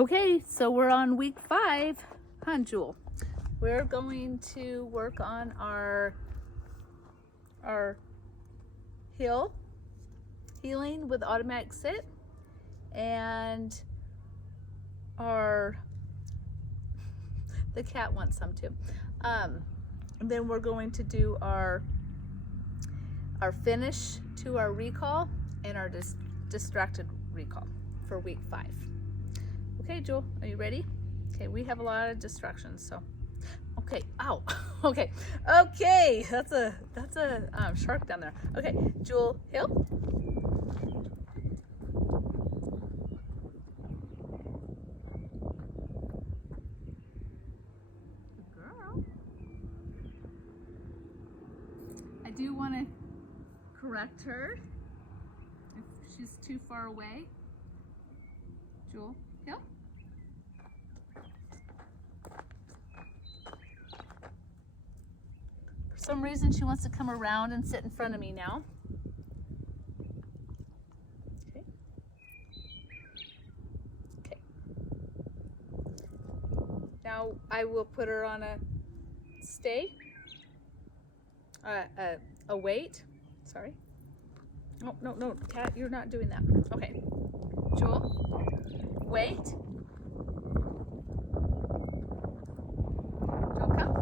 Okay, so we're on week 5, huh, Jewel? We're going to work on our healing with automatic sit, and the cat wants some too. And then we're going to do our finish to our recall and our distracted recall for week 5. Okay, Jewel, are you ready? Okay, we have a lot of distractions, so. Okay, ow, okay, that's a shark down there. Okay, Jewel, heel. Good girl. I do want to correct her if she's too far away. Jewel, heel. For some reason, she wants to come around and sit in front of me now. Okay. Okay. Now I will put her on a stay. A wait. Sorry. Oh, no, cat, you're not doing that. Okay. Jewel, wait. Jewel, come.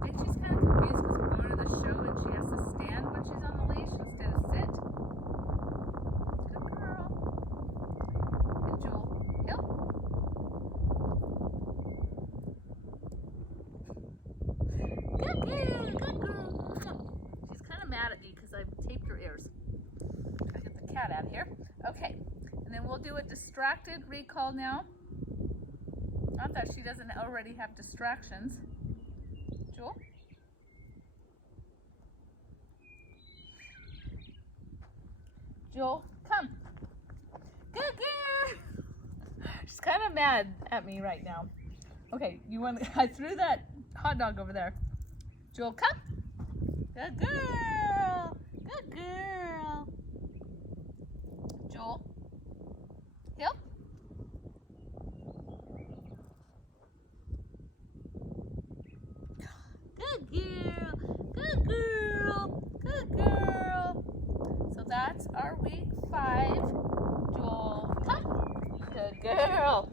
And she's kind of confused because we're going to the show and she has to stand when she's on the leash instead of sit. Good girl. And Jewel, heel. Good girl. She's kind of mad at me because I've taped her ears. I'll get the cat out of here. Okay, and then we'll do a distracted recall now. Not that she doesn't already have distractions. Jewel? Jewel, come. Good girl. She's kind of mad at me right now. Okay, I threw that hot dog over there. Jewel, come. Good girl. Good girl. Jewel, heel. Good girl. Good girl. Good girl. So that's our week 5. Jewel, come. Good girl.